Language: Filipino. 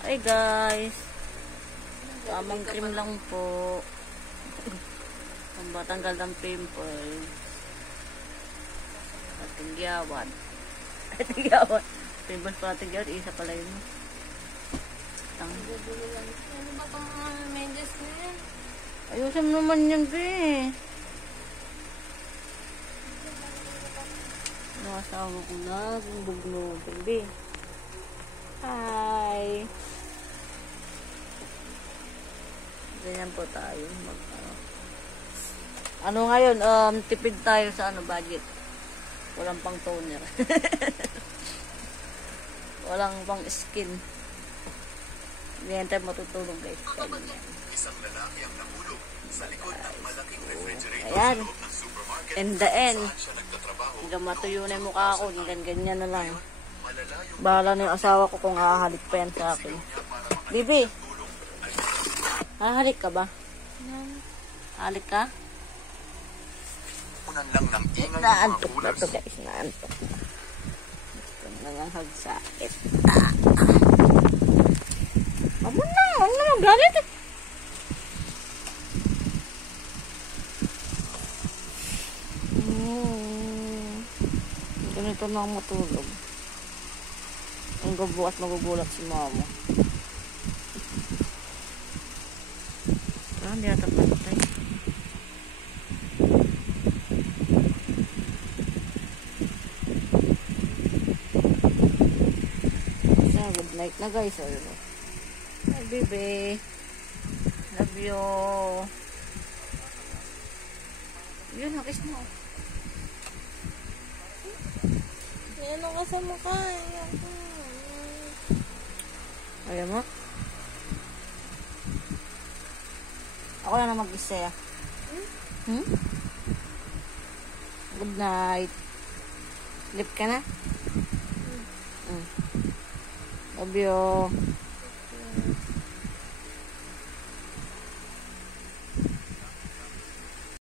Hi guys. Tamang cream lang po. Pambatanggal ng pimple. Ating giyawan. Ating giyawan. Pimple pa ating giyawan. Isa pala yun. Ano ba pang medyas na yan? Ayusin mo naman yan, be. Nakasama ko na. Bugno, be. Hi. Ganyan po tayo. Ano ngayon? Tipid tayo sa budget. Walang pang toner. Walang pang skin. Ganyan tayo matutulog, guys. Isang lalaki ang nahulog sa likod ng malaking refrigerator Ayan. sa loob ng supermarket. In the end. Saan siya nagtatrabaho? Hanggang matuyo na yung mukha ko. Ganyan na lang. Malala yung Bahala na yung asawa ko kung hahalik pa yan sa akin. Bibi, hahalik ka ba? Halik ka? unan lang ng ingay ng mga Naantok na coolers. to, guys. Naantok. Gusto na lang hagsakit. Amo na. Huwag na magalit. Ganito na ako matulog. Ang bukas magugulat si mama. Hindi ata patay. Good night na, guys. Hi, baby. Love you. Yun, nakis mo. Yan ang kasama ka. Ayaw mo? Ako na mag-isa. Hmm? Good night. Sleep ka na? Love you.